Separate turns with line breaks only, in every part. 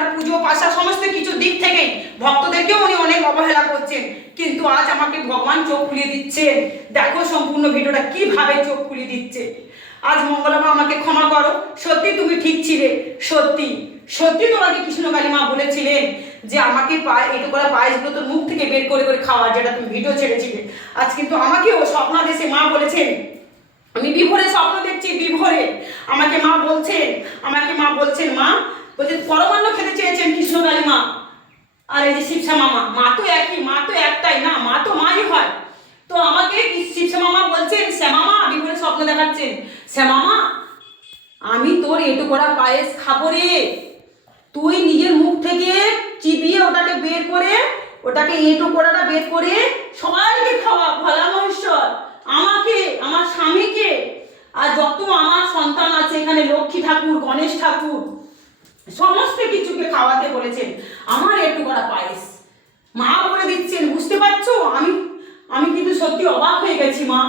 ওনার পুজো পাশা সমস্ত কিছু দিক থেকে ভক্তদেরকেও উনি অনেক অবহেলা করছেন। কিন্তু আজ আমাকে ভগবান চোখ খুলিয়ে দিচ্ছেন দেখো সম্পূর্ণ ভিডিওটা কীভাবে চোখ খুলিয়ে দিচ্ছে। আজ মঙ্গলমা, আমাকে ক্ষমা করো। সত্যি তুমি ঠিক ছিলে। সত্যি সত্যি তোমাকে কৃষ্ণকালী মা বলেছিলেন যে আমাকে পায়ে, এটু করা পায়েসগুলো তোর মুখ থেকে বের করে করে খাওয়া, যেটা তুমি ভিডিও ছেড়েছিলে। আজ কিন্তু আমাকেও স্বপ্নাদেশে মা বলেছেন। আমি বিভোরে স্বপ্ন দেখছি, বিভোরে। আমাকে মা বলছেন, আমাকে মা বলছেন, মা বলছে, পরমান্ন খেতে চেয়েছেন কৃষ্ণকালী মা। আর এই যে শিবসা মামা, মা তো একই, মা তো একটাই না, মা তো মাই হয়। তো আমাকে শিবসা মামা বলছেন, শ্যামামা বিভোরে স্বপ্ন দেখাচ্ছেন। শ্যামামা, আমি তোর এটু করা পায়েস খাব রে। তুই নিজের মুখ থেকে চিবিয়ে ওটাকে বের করে, ওটাকে এঁটো করাটা বের করে সবাইকে খাওয়া, ভোলা মহেশ্বর, আমাকে, আমার স্বামীকে। আর যত আমার সন্তান আছে এখানে লক্ষ্মী ঠাকুর, গণেশ ঠাকুর সমস্ত কিছুকে খাওয়াতে বলেছেন। আমার একটু করা পায়েস। মা বলে দিচ্ছেন, বুঝতে পারছ? আমি আমি কিন্তু সত্যি অবাক হয়ে গেছি মা।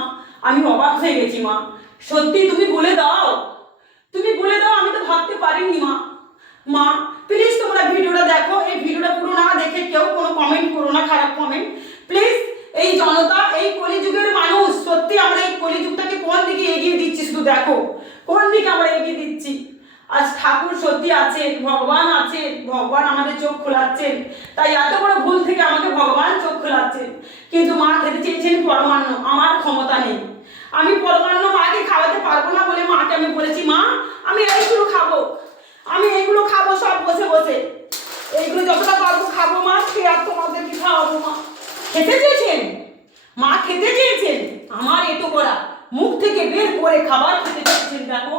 আমি অবাক হয়ে গেছি মা। সত্যি তুমি বলে দাও। তুমি বলে দাও, আমি তো ভাবতে পারিনি মা। মা প্লিজ তোমরা ভিডিওটা দেখো। এই ভিডিওটা পুরো না দেখে কেউ কোনো কমেন্ট করো না, খারাপ কমেন্ট প্লিজ এই জনতা, এই কলিযুগের মানুষ, সত্যি আমরা এই কলিযুগটাকে কোন দিকে এগিয়ে দিচ্ছি শুধু দেখো। কোন দিকে আমরা এগিয়ে দিচ্ছি? আজ ঠাকুর সত্যি আছেন, ভগবান আছেন, ভগবান আমাদের চোখ খোলাচ্ছেন। তাই এত বড় ভুল থেকে আমাকে ভগবান চোখ খোলাচ্ছেন। কিন্তু মা খেতে চেয়েছেন পরমান্ন, আমার ক্ষমতা নেই। আমি পরমান্ন মাকে খাওয়াতে পারব না বলে মাকে আমি বলেছি, মা, আমি এইগুলো খাব। আমি এইগুলো খাব, সব বসে বসে। এইগুলো যতটা পারব খাব মা, খেয়ে আর তোমাদেরকে খাওয়াবো মা। খেতে চেয়েছেন? মা খেতে চেয়েছেন? আমার এটো করা মুখ থেকে বের করে খাবার খেতে চেয়েছেন, দেখো।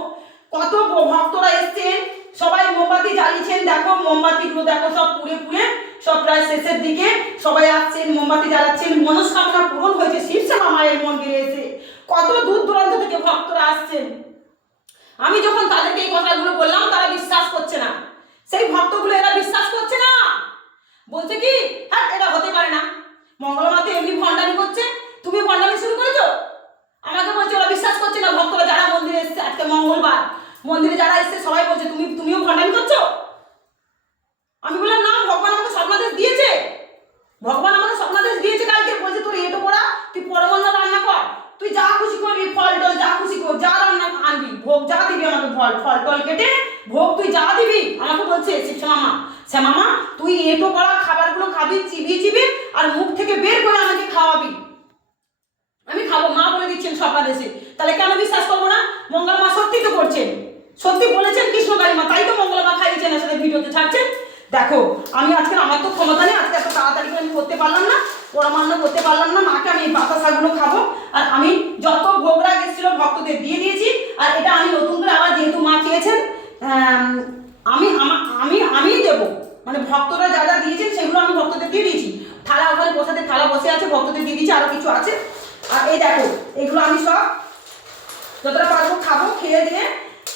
কত ভক্তরা এসছেন সবাই মোমবাতি জ্বালিয়েছেন, দেখো, মোমবাতিগুলো দেখো, সব পুড়ে পুড়ে, সব প্রায় শেষের দিকে সবাই আসছেন, মোমবাতি জ্বালাচ্ছেন, মনস্কামনা পূরণ হয়েছে শিবশ্যামা মায়ের মন্দিরে এসে। কত দূর দূরান্ত থেকে ভক্তরা আসছেন। আমি যখন তাদেরকে এই কথাগুলো বললাম, তারা বিশ্বাস করছে না। সেই ভক্তগুলো এরা বিশ্বাস করছে না। বলছে কি? হ্যাঁ এটা হতে পারে না। মঙ্গলমাতে এমনি ভণ্ডামি করছে তুমি ভণ্ডামি শুরু করেছ আমাকে বলছে ওরা বিশ্বাস করছে না ভক্তরা যারা মন্দিরে এসছে আজকে মঙ্গলবার মন্দিরে যারা এসছে সবাই বলছে তুমি তুমিও ভণ্ডামি করছ আমি বললাম না ভগবান আমাকে স্বপ্নাদেশ দিয়েছে ভগবান আমাকে স্বপ্নাদেশ দিয়েছে কালকে বলছে তোর এটো করা তুই পরমান্ন রান্না কর তুই যা খুশি করবি ফল টল যা খুশি কর যা রান্না আনবি ভোগ যা দিবি আমাকে ফল ফল টল কেটে ভোগ তুই যা দিবি আমাকে বলছে শ্যামামা তুই এটো করা খাবারগুলো খাবি, চিবিয়ে চিবি আর মুখ থেকে বের করে আমাকে খাওয়াবি। আমি খাব, মা বলে দিচ্ছেন স্বপ্নাদেশে তাহলে কেন বিশ্বাস করব না? মঙ্গল মা সত্যি তো করছেন। সত্যি বলেছেন কৃষ্ণকালী মা, তাই তো মঙ্গল মা খাইয়েছেন আসলে ভিডিওতে ছাড়ছেন। দেখো, আমি আজকে, আমার তো ক্ষমতা নেই, আজকে এত তাড়াতাড়ি করে আমি করতে পারলাম না পরমান্ন করতে পারলাম না, মাকে আমি এই বাতাসাগুলো খাব। আর আমি যত ভোগরা গেছিল ভক্তদের দিয়ে দিয়েছি, আর এটা আমি নতুন করে আবার যেহেতু মা চেয়েছেন আম, আমি আমা- আমি আমিই দেবো মানে ভক্তরা যা যা দিয়েছেন, সেগুলো আমি ভক্তদের দিয়ে দিয়েছি। থালা ওখানে বসাতে, থালা বসে আছে, ভক্তদের দিয়ে দিয়েছি আরও কিছু আছে। আর এই দেখো, এগুলো আমি সব যতটা পারব খাব, খেয়ে দিয়ে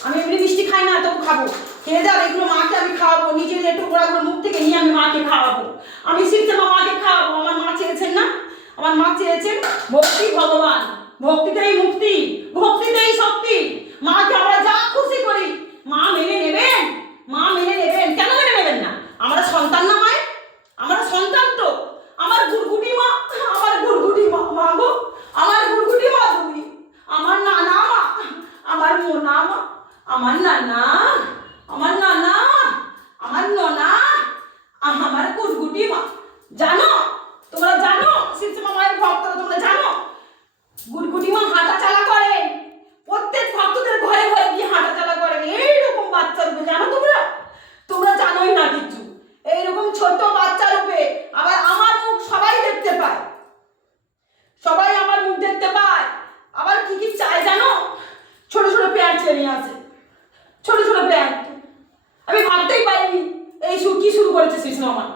আমি এমনি মিষ্টি খাই না তবু খাব। খেয়ে আর এগুলো মাকে আমি খাওয়াবো, নিজের একটু গোড়াগুলো মুখ থেকে নিয়ে আমি মাকে খাওয়াবো। আমি শিবশ্যামা মাকে খাওয়াবো, আমার মা চেয়েছেন না? আমার মা চেয়েছেন ভক্তি ভগবান, ভক্তিতেই মুক্তি, ভক্তিতেই শক্তি। মাকে আমরা যা খুশি করি, মা মেনে নেবেন, মা মেনে নেবেন। কেন আমরা সন্তান না মায় আমরা সন্তান তো। আমার গুড়গুটি মা, আমার গুড়গুটি মা মা গো। আমার গুড়গুটি মা তুমি। আমার নানা মা, আমার মোনা মা, আমার নানা আমার নানা, আমার ননা আমার গুড়গুটি মা জানো তোমরা জানো শিবশ্যামা মায়ের ভক্তরা তোমরা জানো গুড়গুটি মা হাঁটা চালা করেন প্রত্যেক ভক্তদের ঘরে ঘরে গিয়ে হাঁটা চালা করেন এইরকম বাচ্চা রূপে জানো তোমরা তোমরা জানোই না কিছু এইরকম ছোট বাচ্চা রূপে আবার আমার মুখ সবাই দেখতে পায় সবাই আমার মুখ দেখতে পায় আবার কি কি চায় জানো ছোট ছোট প্যান্ট চেয়ে নিয়ে আসে ছোট ছোট প্যান্ট আমি ভাবতেই পারিনি এই শুরু কি শুরু করেছে শিশু আমার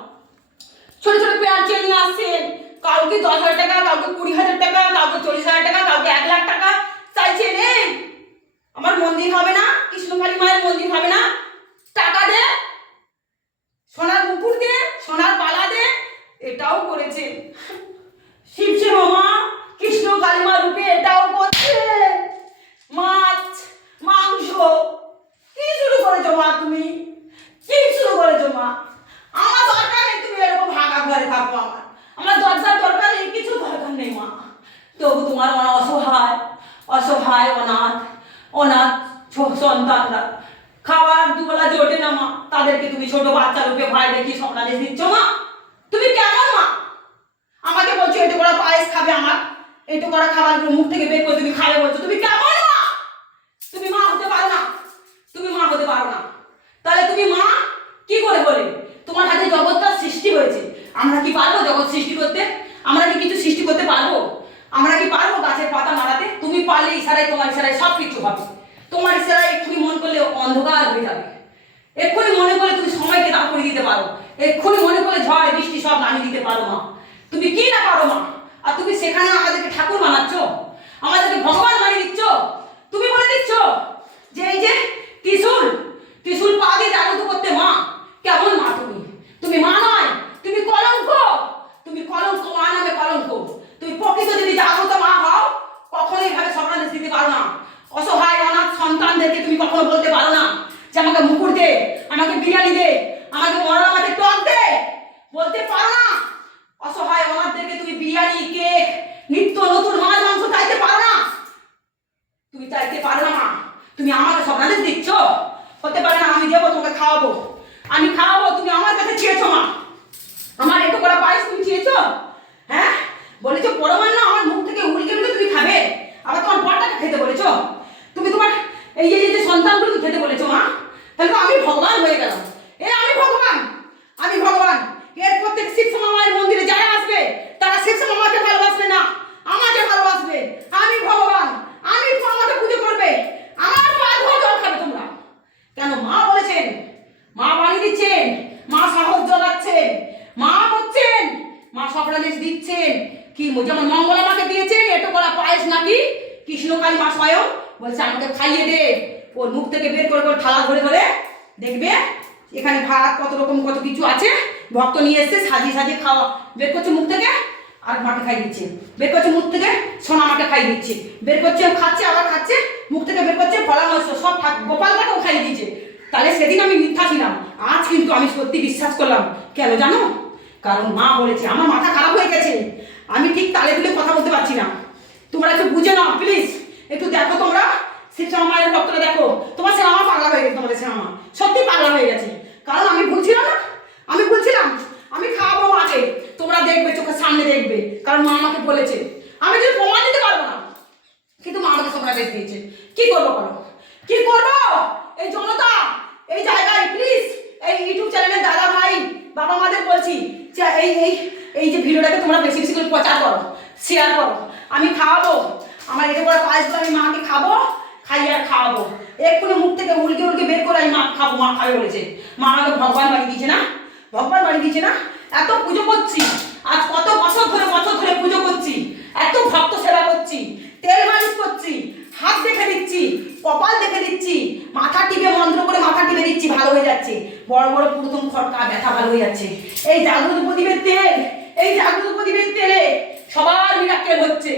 ছোট ছোট প্যান্ট চেয়ে নিয়ে আসছেন কাউকে দশ হাজার টাকা কাউকে কুড়ি হাজার টাকা কাউকে চল্লিশ হাজার টাকা কাউকে এক লাখ টাকা চাইছেন এই আমার মন্দির হবে না কৃষ্ণকালী মায়ের মন্দির হবে না টাকা দে সোনার মুকুট দে সোনার বালা দে এটাও করেছে শিবসে মামা কৃষ্ণ কালিমা রূপে এটাও করছে মাছ মাংস কি শুরু করেছ মা তুমি কি শুরু করেছ মা থাকো আমার আমার দরজার দরকার নেই কিছু দরকার নেই মা তবু তোমার মা অসহায় অসহায় অনাথ অনাথ সন্তানরা। খাবার দুবেলা জোটে না মা, তাদেরকে তুমি ছোট বাচ্চা রূপে ভয় দেখিয়ে স্বপ্নাদেশ দিচ্ছ মা? তুমি কেমন মা? আমাকে বলছো একটু করা পায়েস খাবে আমার একটু করা খাবারগুলো মুখ থেকে বের করে তুমি খাবে বলছো। তুমি কেমন মা? তুমি মা হতে পারো না। তুমি মা হতে পারো না। তাহলে তুমি মা কি করে বলে তোমার হাতে জগৎটা সৃষ্টি হয়েছে আমরা কি পারব জগৎ সৃষ্টি করতে আমরা কি কিছু সৃষ্টি করতে পারব আমরা কি পারব গাছের পাতা নাড়াতে তুমি পারলে ইশারায় তোমার ইশারায় সব কিছু হবে। তোমার ইশারায় এক্ষুনি মন করলে অন্ধকার হয়ে যাবে। এক্ষুনি মনে করে তুমি সময়কে দাঁড় করে দিতে পারো। এক্ষুনি মনে করে ঝড়, বৃষ্টি সব নামিয়ে দিতে পারো মা। তুমি কি না পারো মা? আর তুমি সেখানে আমাদেরকে ঠাকুর বানাচ্ছ? আমাদেরকে ভগবান বানিয়ে দিচ্ছ? তুমি বলে দিচ্ছ যে এই যে ত্রিশুল ত্রিশুল পা দিয়ে জাগ্রত করতে মা কেমন মা তুমি তুমি মা নয় তুমি কলঙ্ক তুমি কলঙ্ক মা নামে কলঙ্ক তুমি প্রকৃত যদি জাগ্রত মা হও কখনোই এভাবে সমাদেশ দিতে পারো না অসহায় অনাথ সন্তানদেরকে তুমি কখনো বলতে পারো না যে আমাকে মুকুর দে আমাকে বিরিয়ানি দে আমাকে মরণ আমাকে টক দে বলতে পারো না অসহায় অনাথদেরকে তুমি বিরিয়ানি কেক নিত্য নতুন মাছ মাংস চাইতে পারো না তুমি চাইতে পারো না মা তুমি আমাকে স্বপ্নাদেশ দিচ্ছ হতে পারে না আমি দেবো তোমাকে খাওয়াবো আমি খাওয়াবো তুমি আমার কাছে চেয়েছো মা আমার একটু করা পায়েস তুমি চেয়েছো হ্যাঁ বলেছ পরমান্ন আমার মুখ থেকে উল্কে উল্কে তুমি খাবে আবার তোমার বরটাকে খেতে বলেছ তুমি তোমার এই যে এই যে সন্তানগুলোকে খেতে বলেছ মা তাহলে তো আমি ভগবান হয়ে গেলাম। এ আমি ভগবান আমি ভগবান। এরপর থেকে শিব মামায়ের মন্দিরে যারা আসবে, তারা শিব মামাকে ভালোবাসবে না, আমাকে ভালোবাসবে। আমি ভগবান, আমি আমাকে পুজো করবে। আমার পা ধোয়া জল খাবে তোমরা। কেন মা বলেছেন, মা বানিয়ে দিচ্ছেন, মা সাহস জোগাচ্ছেন, মা হচ্ছেন মা সপ্রাদেশ দিচ্ছেন। কি যেমন মঙ্গলা মাকে দিয়েছেন এটো করা পায়েস নাকি? কৃষ্ণকালী মা স্বয়ং বলছে, আমাকে খাইয়ে দে। ওর মুখ থেকে বের করে করে থালা ধরে ধরে দেখবে? এখানে ভাত কত রকম, কত কিছু আছে? ভক্ত নিয়ে এসছে, সাজিয়ে সাজিয়ে খাওয়া। বের করছে মুখ থেকে, আর মাকে খাই দিচ্ছে। বের করছে মুখ থেকে, সোনা মাকে খাই দিচ্ছে। বের করছে খাচ্ছে, আবার খাচ্ছে। মুখ থেকে বের করছে পরামর্শ সব ঠাক- গোপালটাকেও খাই দিচ্ছে তাহলে সেদিন আমি মিথ্যা ছিলাম। আজ কিন্তু আমি সত্যি বিশ্বাস করলাম। কেন জানো? কারণ মা বলেছে, আমার মাথা খারাপ হয়ে গেছে। আমি ঠিক তালে তুলে কথা বলতে পারছি না। তোমরা একটু বুঝে নাও প্লিজ একটু দেখো তোমরা। শ্যামা মায়ের ভক্তরা দেখো, তোমার শ্যামা পাগলা হয়ে গেছে তোমাদের শ্যামা সত্যি পাগলা হয়ে গেছে। কারণ আমি ভুলছিলাম না? আমি ভুলছিলাম? আমি খাওয়াবো মাকে। তোমরা দেখবে, চোখের সামনে দেখবে। কারণ মা আমাকে বলেছে, আমি যদি প্রমাণ দিতে পারব না। কিন্তু মা আমাকে সব বেশ দিয়েছে। কি করব বলো? কি করব? এই জনতা, এই জায়গায় প্লিজ এই ইউটিউব চ্যানেলের দাদা ভাই, বাবা মাদের বলছি, যে এই এই এই যে ভিডিওটাকে তোমরা বেশি বেশি করে প্রচার করো শেয়ার করো। আমি খাওয়াবো। আমার এটা করে পায়েসগুলো আমি মাকে খাব। খাইয়ে আর খাওয়াবো। এক্ষুনি মুখ থেকে উল্কে উল্কে বের করে মা খাব, মা খাবে বলেছে। মা আমাকে ভগবান বাড়ি দিয়েছে না? ভগবান বাড়ি দিয়েছে না? এত পুজো করছি। আজ কত বছর ধরে বছর ধরে পুজো করছি। এত ভক্ত সেবা করছি। তেল মালিশ করছি। হাত দেখে দিচ্ছি। কপাল দেখে দিচ্ছি। মাথা টিপে মন্ত্র করে মাথা টিপে দিচ্ছি, ভালো হয়ে যাচ্ছে। বড় বড় পুরুতম খটকা, ব্যথা ভালো হয়ে যাচ্ছে। এই জাগ্রত প্রদীপের তেল, এই জাগ্রত প্রদীপের তেলে সবার মিরাক্কেল হচ্ছে।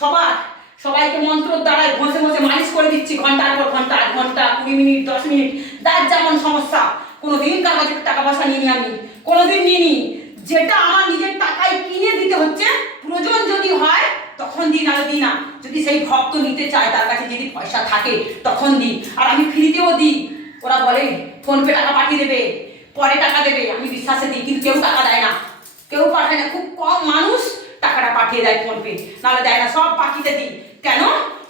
সবার, সবাইকে মন্ত্রর দ্বারা করে দিচ্ছি ঘণ্টার পর ঘণ্টা, আধ ঘণ্টা, কুড়ি মিনিট, দশ মিনিট, যার যেমন সমস্যা। কোনো দিন কার কাছে টাকা পয়সা নিইনি আমি। কোনোদিন নিইনি। যেটা আমার নিজের টাকায় কিনে দিতে হচ্ছে, প্রয়োজন যদি হয়, তখন দিই না দিই না। যদি সেই ভক্ত নিতে চায়, তার কাছে যদি পয়সা থাকে, তখন দিই আর আমি ফ্রিতেও দিই। ওরা বলে, ফোনপে টাকা পাঠিয়ে দেবে, পরে টাকা দেবে। আমি বিশ্বাসে দিই, কিন্তু কেউ টাকা দেয় না। কেউ পাঠায় না, খুব কম মানুষ টাকাটা পাঠিয়ে দেয় ফোনপে। নাহলে দেয় না, সব পাঠিয়ে দিই। কেন?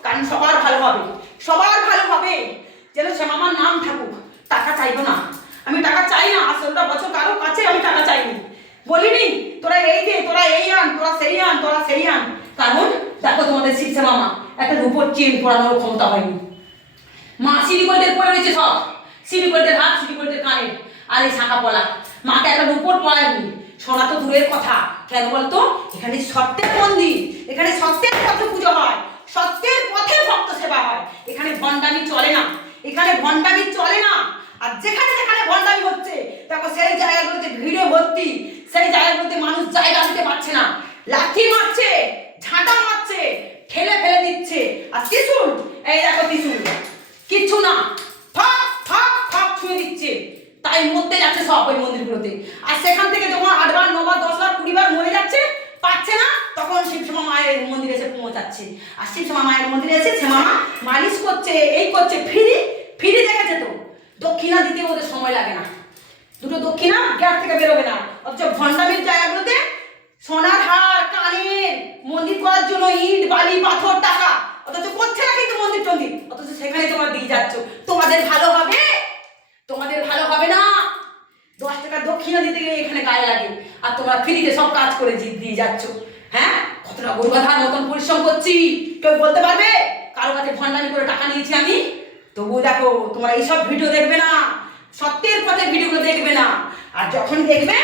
কারণ সবার ভালো হবে। সবার ভালো হবে। যেন সে মামার নাম থাকুক, টাকা চাইব না। আমি টাকা চাই না আসলটা বছর কারও কাছে আমি টাকা চাইনি। বলিনি, তোরা এই দে তোরা এই আন, তোরা সেই আন, তোরা সেই আন। কারণ, দেখো তোমাদের শিক্ষা মামা, একটা রূপর চেন পড়ানোর ক্ষমতা হয়নি। মা সিলিকোল্ডের পরে রয়েছে সব। সিলিকোল্ডের হাত সিলিকোল্ডের কানের আর এই শাঁখা পলা। মাকে একটা রূপর পড়ায়নি সোনা তো দূরের কথা। কেন বলতো? এখানে সত্যের মন্দির। এখানে সত্যের পথে পুজো হয়। সত্যের পথে ভক্ত সেবা হয়। এখানে ভণ্ডামি চলে না। এখানে ভণ্ডামি চলে না। আর যেখানে যেখানে ভণ্ডামি হচ্ছে, দেখো সেই জায়গাগুলোতে ভিড়ে ভর্তি, সেই জায়গাগুলোতে মানুষ জায়গা দিতে পারছে না। লাঠি মারছে, ঝাঁটা মারছে, ঠেলে ফেলে দিচ্ছে। আর ত্রিশুল, এই দেখো ত্রিশুল। কিচ্ছু না। ফাঁক ফাঁক ফাঁক ছুঁয়ে দিচ্ছে। তাই মরতে যাচ্ছে সব ওই মন্দিরগুলোতে। আর সেখান থেকে যখন আটবার, নবার, দশবার, কুড়িবার মরে যাচ্ছে পাচ্ছে না, তখন শিবসমা মায়ের মন্দিরে এসে পৌঁছাচ্ছে। আর শিবসমা মায়ের মন্দিরে এসে সে মামা মালিশ করছে, এই করছে ফিরি ফিরি দেখেছে তো। দক্ষিণা দিতে ওদের সময় লাগে না। দুটো দক্ষিণা গ্যাস থেকে বেরোবে না। অথচ ভণ্ডামির জায়গাগুলোতে সোনার হার, কানের মন্দির করার জন্য ইট, বালি, পাথর, টাকা। অথচ করছে না কিন্তু মন্দির টন্দির। অথচ সেখানে তোমরা দিয়ে যাচ্ছ। তোমাদের ভালো হবে তোমাদের ভালো হবে না দশ টাকা দক্ষিণা দিতে গেলে এখানে গায়ে লাগে আর তোমরা ফ্রিতে সব কাজ করে জিত দিয়ে যাচ্ছ। হ্যাঁ? কতটা গরুগাধার মতন পরিশ্রম করছি। কেউ বলতে পারবে? কারও কাছে ভণ্ডামি করে টাকা নিয়েছি আমি? তবুও দেখো, তোমরা এইসব ভিডিও দেখবে না। সত্যের পথে ভিডিওগুলো দেখবে না। আর যখন দেখবে,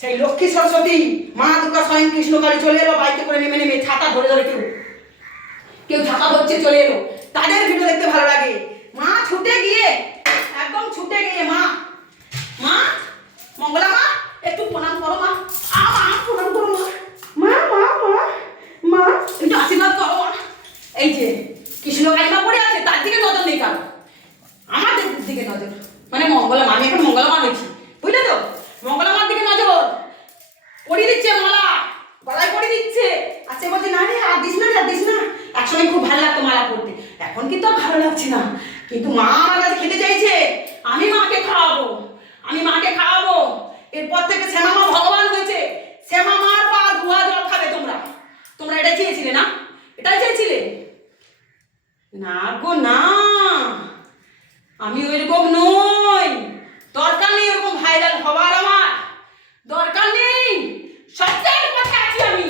সেই লক্ষ্মী সরস্বতী, মা দুর্গা স্বয়ং কৃষ্ণকালী চলে এলো, বাইকে করে নেমে নেমে ছাতা ধরে ধরে কেউ কেউ ঝাঁকা হচ্ছে চলে এলো। তাদের ভিডিও দেখতে ভালো লাগে। মা ছুটে গিয়ে, একদম ছুটে গিয়ে, মা। মা, মঙ্গলা মা, একটু প্রণাম করো মা। এই যে পড়ে আছে তার দিকে নেই আমাদের মানে আমি বুঝলে তো মঙ্গলা মার দিকে নজর দিচ্ছে মালা গলায় দিচ্ছে আচ্ছা বলছে না রে আর দিস না আর দিস না খুব ভালো লাগতো মালা এখন আর ভালো লাগছে না কিন্তু মা খেতে চাইছে আমি মাকে খাওয়াবো। আমি মাকে খাওয়াবো। এরপর থেকে শ্যামা ভগবান হয়েছে শ্যামা মার পা ধোয়া জল খাবে তোমরা। তোমরা এটা চেয়েছিলে না? এটাই চেয়েছিলে? না গো, না। আমি ওইরকম নই। দরকার নেই ওরকম ভাইরাল হবার আমার। দরকার নেই। সত্যের পথে আছি আমি।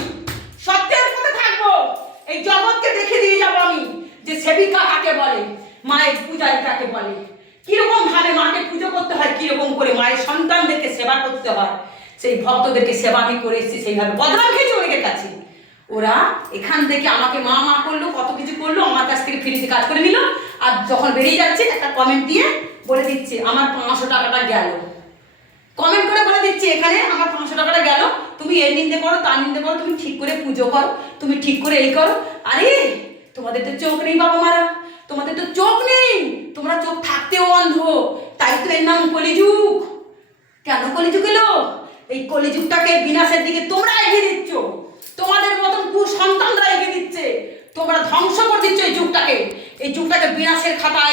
সত্যের পথে থাকব। এই জগৎকে দেখে দিয়ে যাব আমি যে সেবিকা কাকে বলে, মায়ের পূজারি কাকে বলে। কীরকম ভাবে মাকে পুজো করতে হয়, কীরকম করে মায়ের সন্তানদেরকে সেবা করতে হয়। সেই ভক্তদেরকে সেবা আমি করে এসেছি, সেইভাবে বদনাম খেয়েছি অনেকের কাছে। ওরা এখান থেকে আমাকে মা মা করল, কত কিছু করল, আমার কাছ থেকে ফ্রিতে কাজ করে নিল, আর যখন বেরিয়ে যাচ্ছে, একটা কমেন্ট দিয়ে বলে দিচ্ছে, আমার পাঁচশো টাকাটা গেল। কমেন্ট করে বলে দিচ্ছে, এখানে আমার পাঁচশো টাকাটা গেল, তুমি এর নিন্দে করো, তার নিন্দে করো, তুমি ঠিক করে পুজো করো, তুমি ঠিক করে এই করো। আরে, তোমাদের তো চোখ নেই বাবা মারা, তোমাদের তো চোখ নেই, তোমরা চোখ থাকতেও অন্ধ, তাই তো এর নাম কলিযুগ। কেন কলিযুগ এলো এই কলিযুগটাকে বিনাশের দিকে তোমরা এগিয়ে দিচ্ছ। তোমাদের মতন কুসন্তানরা এগিয়ে দিচ্ছে। তোমরা ধ্বংস করে দিচ্ছ এই যুগটাকে। এই যুগটাকে বিনাশের খাতায়